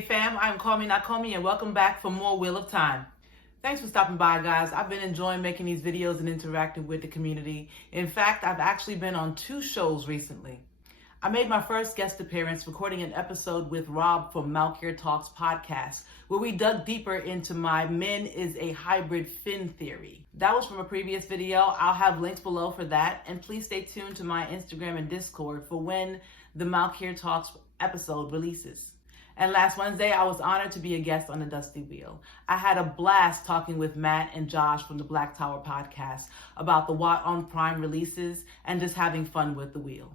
Hey fam, I'm Call Me Not Call Me and welcome back for more Wheel of Time. Thanks for stopping by, guys. I've been enjoying making these videos and interacting with the community. In fact, I've actually been on 2 shows recently. I made my first guest appearance recording an episode with Rob from Malkier Talks podcast, where we dug deeper into my men is a hybrid fin theory. That was from a previous video. I'll have links below for that, and please stay tuned to my Instagram and Discord for when the Malkier Talks episode releases. And last Wednesday, I was honored to be a guest on the Dusty Wheel. I had a blast talking with Matt and Josh from the Black Tower podcast about the Watt on Prime releases and just having fun with the wheel.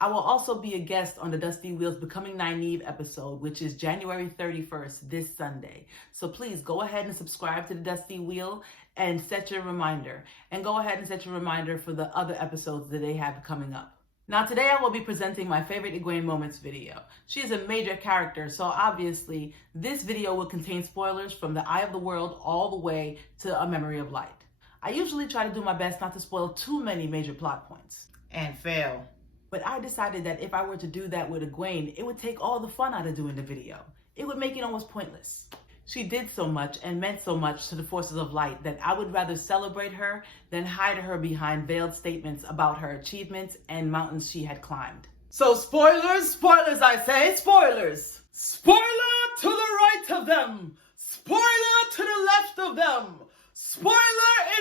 I will also be a guest on the Dusty Wheel's Becoming Nynaeve episode, which is January 31st, this Sunday. So please go ahead and subscribe to the Dusty Wheel and set your reminder. And go ahead and set your reminder for the other episodes that they have coming up. Now today I will be presenting my favorite Egwene moments video. She is a major character, so obviously this video will contain spoilers from the Eye of the World all the way to A Memory of Light. I usually try to do my best not to spoil too many major plot points. And fail. But I decided that if I were to do that with Egwene, it would take all the fun out of doing the video. It would make it almost pointless. She did so much and meant so much to the forces of light that I would rather celebrate her than hide her behind veiled statements about her achievements and mountains she had climbed. So spoilers, I say, spoilers! Spoiler to the right of them! Spoiler to the left of them! Spoiler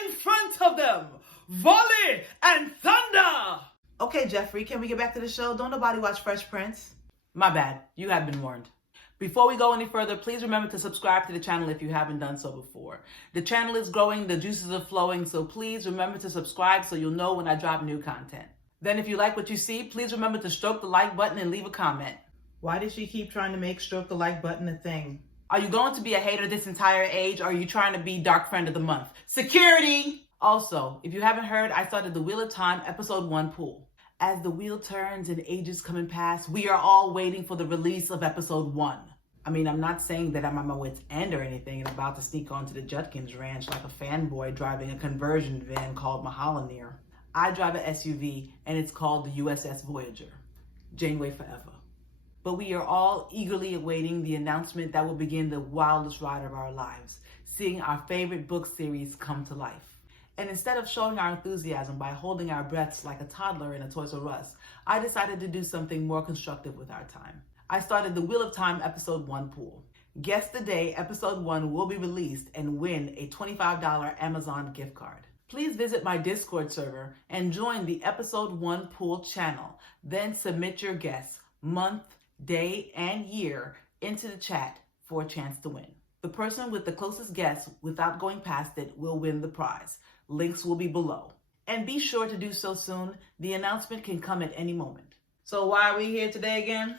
in front of them! Volley and thunder! Okay, Jeffrey, can we get back to the show? Don't nobody watch Fresh Prince? My bad, you have been warned. Before we go any further, please remember to subscribe to the channel if you haven't done so before. The channel is growing, the juices are flowing, so please remember to subscribe so you'll know when I drop new content. Then if you like what you see, please remember to stroke the like button and leave a comment. Why does she keep trying to make stroke the like button a thing? Are you going to be a hater this entire age, or are you trying to be Dark Friend of the Month? Security! Also, if you haven't heard, I started the Wheel of Time Episode 1 pool. As the wheel turns and ages come and pass, we are all waiting for the release of Episode 1. I mean, I'm not saying that I'm at my wit's end or anything and about to sneak onto the Judkins Ranch like a fanboy driving a conversion van called Mahalanir. I drive an SUV, and it's called the USS Voyager. Janeway forever. But we are all eagerly awaiting the announcement that will begin the wildest ride of our lives, seeing our favorite book series come to life. And instead of showing our enthusiasm by holding our breaths like a toddler in a Toys R Us, I decided to do something more constructive with our time. I started the Wheel of Time Episode 1 pool. Guess the day Episode 1 will be released and win a $25 Amazon gift card. Please visit my Discord server and join the Episode 1 pool channel. Then submit your guess, month, day, and year into the chat for a chance to win. The person with the closest guess without going past it will win the prize. Links will be below. And be sure to do so soon. The announcement can come at any moment. So why are we here today again?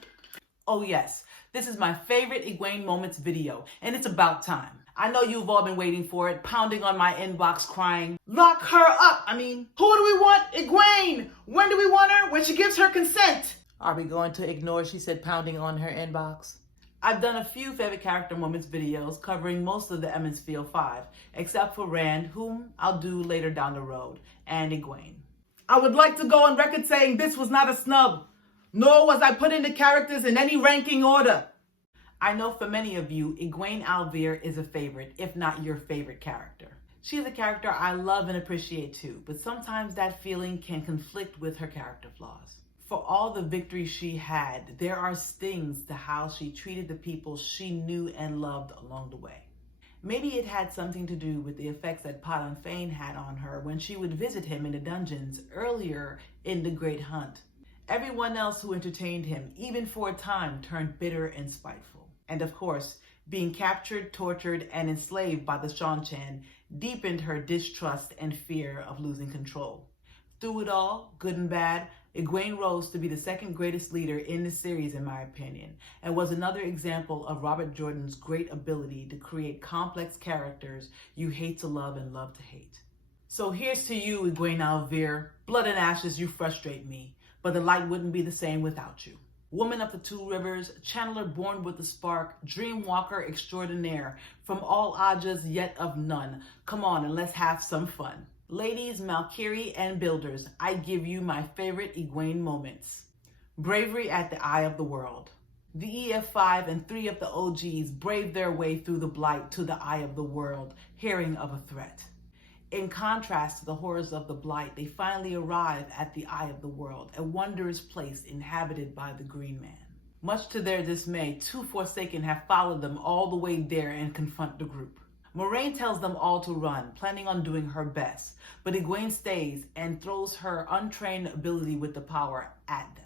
Oh yes, this is my favorite Egwene moments video, and it's about time. I know you've all been waiting for it, pounding on my inbox crying, lock her up! I mean, who do we want? Egwene! When do we want her? When she gives her consent! Are we going to ignore she said pounding on her inbox? I've done a few favorite character moments videos covering most of the Emond's Field 5, except for Rand, whom I'll do later down the road, and Egwene. I would like to go on record saying this was not a snub, nor was I putting the characters in any ranking order. I know for many of you, Egwene Alvear is a favorite, if not your favorite character. She's a character I love and appreciate too, but sometimes that feeling can conflict with her character flaws. For all the victories she had, there are stings to how she treated the people she knew and loved along the way. Maybe it had something to do with the effects that Padan Fain had on her when she would visit him in the dungeons earlier in the Great Hunt. Everyone else who entertained him, even for a time, turned bitter and spiteful. And of course, being captured, tortured, and enslaved by the Seanchan deepened her distrust and fear of losing control. Through it all, good and bad, Egwene rose to be the second greatest leader in the series, in my opinion, and was another example of Robert Jordan's great ability to create complex characters you hate to love and love to hate. So here's to you, Egwene Alvear. Blood and ashes, you frustrate me, but the light wouldn't be the same without you. Woman of the Two Rivers, channeler born with the spark, dream walker extraordinaire, from all Ajas yet of none. Come on and let's have some fun. Ladies, Malkier, and builders, I give you my favorite Egwene moments. Bravery at the Eye of the World. The EF5 and 3 of the OGs brave their way through the blight to the Eye of the World, hearing of a threat. In contrast to the horrors of the blight, they finally arrive at the Eye of the World, a wondrous place inhabited by the Green Man. Much to their dismay, 2 Forsaken have followed them all the way there and confront the group. Moraine tells them all to run, planning on doing her best, but Egwene stays and throws her untrained ability with the power at them.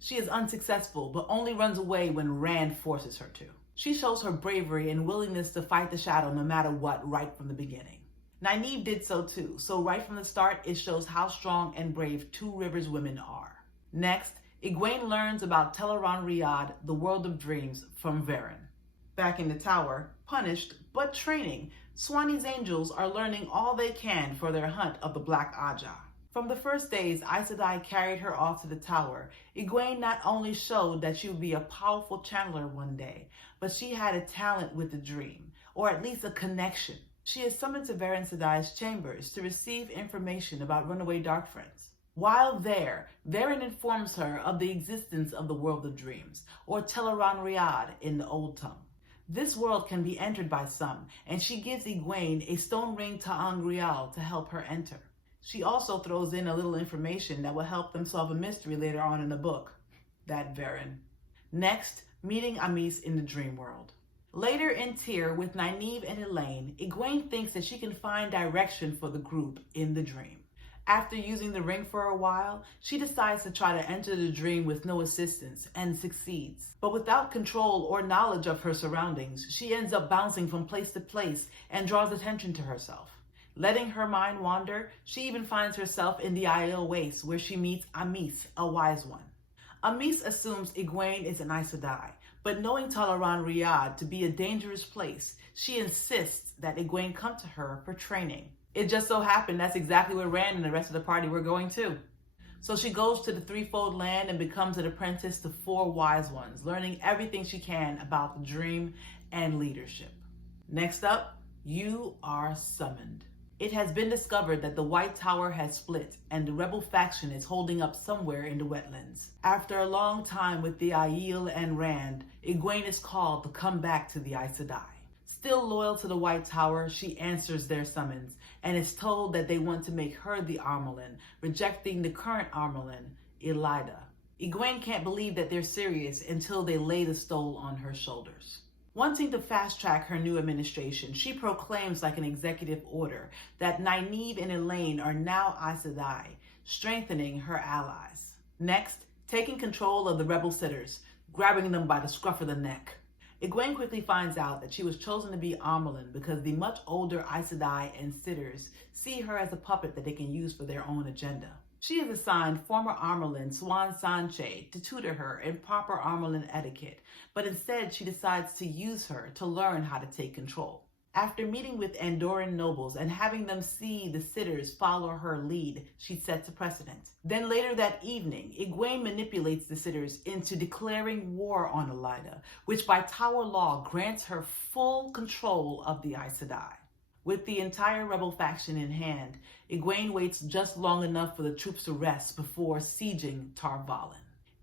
She is unsuccessful, but only runs away when Rand forces her to. She shows her bravery and willingness to fight the shadow no matter what right from the beginning. Nynaeve did so too, so right from the start it shows how strong and brave Two Rivers women are. Next, Egwene learns about Tel'aran'rhiod, the world of dreams, from Verin. Back in the tower, punished but training, Swanni's angels are learning all they can for their hunt of the Black Ajah. From the first days Aes Sedai carried her off to the tower, Egwene not only showed that she would be a powerful channeler one day, but she had a talent with the dream, or at least a connection. She is summoned to Verin Sedai's chambers to receive information about runaway dark friends. While there, Verin informs her of the existence of the world of dreams, or Tel'aran'rhiod in the Old Tongue. This world can be entered by some, and she gives Egwene a stone ring ta'angreal to help her enter. She also throws in a little information that will help them solve a mystery later on in the book. That Verin. Next, meeting Amys in the dream world. Later in Tyr with Nynaeve and Elaine, Egwene thinks that she can find direction for the group in the dream. After using the ring for a while, she decides to try to enter the dream with no assistance and succeeds. But without control or knowledge of her surroundings, she ends up bouncing from place to place and draws attention to herself. Letting her mind wander, she even finds herself in the Aiel Waste where she meets Amys, a wise one. Amys assumes Egwene is an Aes Sedai, but knowing Tel'aran'rhiod to be a dangerous place, she insists that Egwene come to her for training. It just so happened that's exactly where Rand and the rest of the party were going too. So she goes to the Threefold Land and becomes an apprentice to 4 wise ones, learning everything she can about the dream and leadership. Next up, you are summoned. It has been discovered that the White Tower has split and the rebel faction is holding up somewhere in the wetlands. After a long time with the Aiel and Rand, Egwene is called to come back to the Aes Sedai. Still loyal to the White Tower, she answers their summons and is told that they want to make her the Armelin, rejecting the current Armelin, Elaida. Egwene can't believe that they're serious until they lay the stole on her shoulders. Wanting to fast-track her new administration, she proclaims like an executive order that Nynaeve and Elaine are now Aes Sedai, strengthening her allies. Next, taking control of the rebel sitters, grabbing them by the scruff of the neck. Egwene quickly finds out that she was chosen to be Armelin because the much older Aes Sedai and sitters see her as a puppet that they can use for their own agenda. She is assigned former Armelin Siuan Sanche to tutor her in proper Armelin etiquette, but instead she decides to use her to learn how to take control. After meeting with Andoran nobles and having them see the sitters follow her lead, she sets a precedent. Then later that evening, Egwene manipulates the sitters into declaring war on Elaida, which by Tower law grants her full control of the Aes Sedai. With the entire rebel faction in hand, Egwene waits just long enough for the troops to rest before sieging Tar Valon,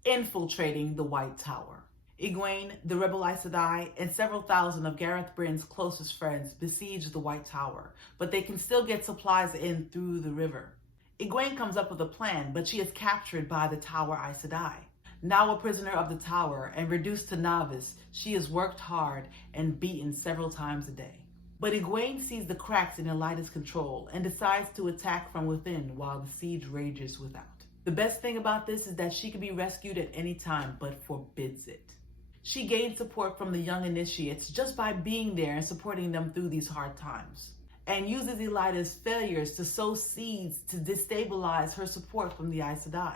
infiltrating the White Tower. Egwene, the rebel Aes Sedai, and several thousand of Gareth Bryn's closest friends besiege the White Tower, but they can still get supplies in through the river. Egwene comes up with a plan, but she is captured by the Tower Aes Sedai. Now a prisoner of the Tower and reduced to novice, she is worked hard and beaten several times a day. But Egwene sees the cracks in Elaida's control and decides to attack from within while the siege rages without. The best thing about this is that she can be rescued at any time, but forbids it. She gains support from the young initiates just by being there and supporting them through these hard times, and uses Elaida's failures to sow seeds to destabilize her support from the Aes Sedai.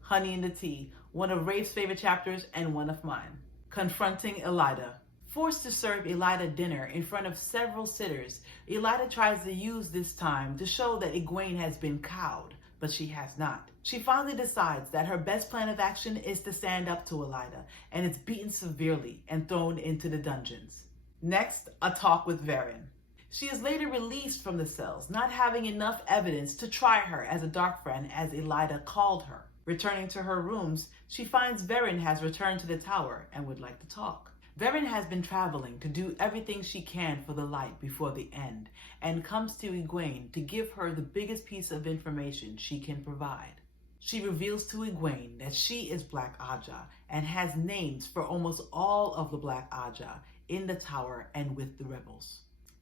Honey in the Tea, one of Rafe's favorite chapters and one of mine. Confronting Elaida. Forced to serve Elaida dinner in front of several sitters, Elaida tries to use this time to show that Egwene has been cowed, but she has not. She finally decides that her best plan of action is to stand up to Elaida, and is beaten severely and thrown into the dungeons. Next, a talk with Verin. She is later released from the cells, not having enough evidence to try her as a dark friend as Elaida called her. Returning to her rooms, she finds Verin has returned to the tower and would like to talk. Verin has been traveling to do everything she can for the light before the end, and comes to Egwene to give her the biggest piece of information she can provide. She reveals to Egwene that she is Black Aja and has names for almost all of the Black Aja in the tower and with the rebels.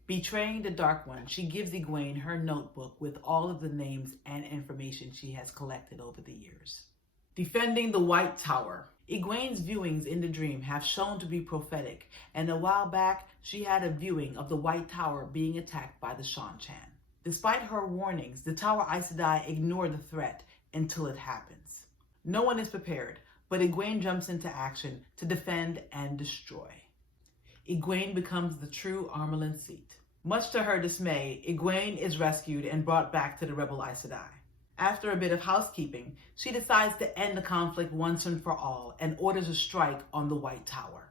Betraying the Dark One, she gives Egwene her notebook with all of the names and information she has collected over the years. Defending the White Tower. Egwene's viewings in the dream have shown to be prophetic, and a while back, she had a viewing of the White Tower being attacked by the Shan-Chan. Despite her warnings, the Tower Aes Sedai ignore the threat until it happens. No one is prepared, but Egwene jumps into action to defend and destroy. Egwene becomes the true Amyrlin seat. Much to her dismay, Egwene is rescued and brought back to the rebel Aes Sedai. After a bit of housekeeping, she decides to end the conflict once and for all and orders a strike on the White Tower.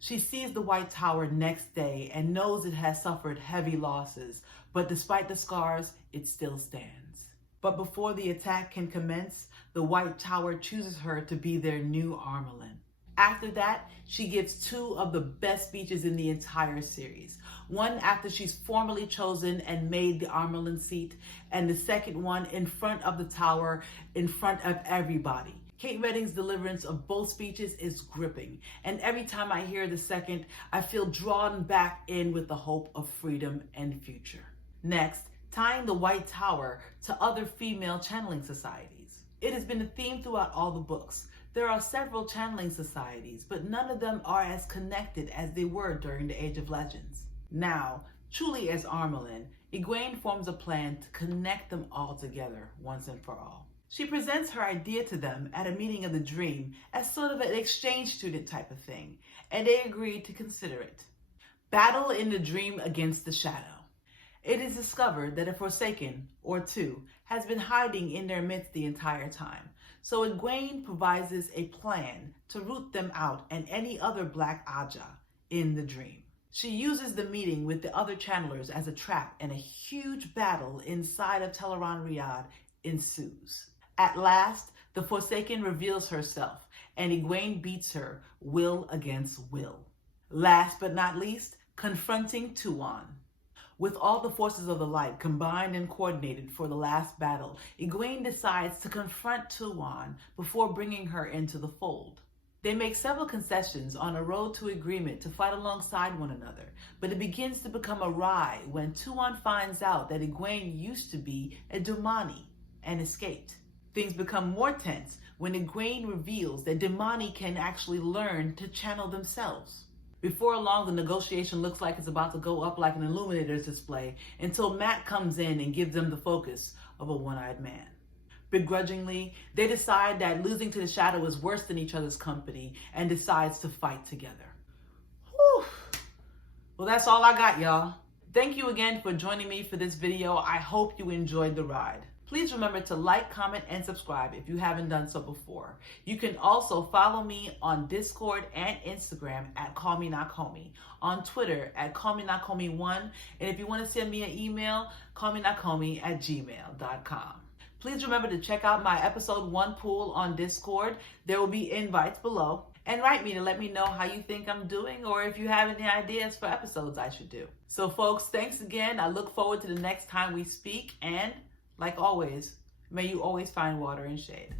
She sees the White Tower next day and knows it has suffered heavy losses, but despite the scars, it still stands. But before the attack can commence, the White Tower chooses her to be their new Amyrlin. After that, she gives two of the best speeches in the entire series. One after she's formally chosen and made the Amyrlin seat, and the second one in front of the tower, in front of everybody. Kate Redding's deliverance of both speeches is gripping, and every time I hear the second, I feel drawn back in with the hope of freedom and future. Next, tying the White Tower to other female channeling societies. It has been a theme throughout all the books. There are several channeling societies, but none of them are as connected as they were during the Age of Legends. Now, truly as Amyrlin, Egwene forms a plan to connect them all together once and for all. She presents her idea to them at a meeting of the dream as sort of an exchange student type of thing, and they agree to consider it. Battle in the dream against the shadow. It is discovered that a Forsaken, or two, has been hiding in their midst the entire time. So Egwene provises a plan to root them out and any other Black Aja in the dream. She uses the meeting with the other channelers as a trap, and a huge battle inside of Tel'aran'rhiod ensues. At last, the Forsaken reveals herself, and Egwene beats her will against will. Last but not least, confronting Tuon. With all the forces of the light combined and coordinated for the last battle, Egwene decides to confront Tuon before bringing her into the fold. They make several concessions on a road to agreement to fight alongside one another, but it begins to become awry when Tuon finds out that Egwene used to be a Domani and escaped. Things become more tense when Egwene reveals that Domani can actually learn to channel themselves. Before long, the negotiation looks like it's about to go up like an Illuminator's display until Matt comes in and gives them the focus of a one-eyed man. Begrudgingly, they decide that losing to the shadow is worse than each other's company and decides to fight together. Whew. Well, that's all I got, y'all. Thank you again for joining me for this video. I hope you enjoyed the ride. Please remember to like, comment, and subscribe if you haven't done so before. You can also follow me on Discord and Instagram at CallMeNotCallMe, on Twitter at CallMeNotCallMe1, and if you want to send me an email, CallMeNotCallMe@gmail.com. Please remember to check out my episode 1 pool on Discord. There will be invites below. And write me to let me know how you think I'm doing, or if you have any ideas for episodes I should do. So folks, thanks again. I look forward to the next time we speak, and like always, may you always find water and shade.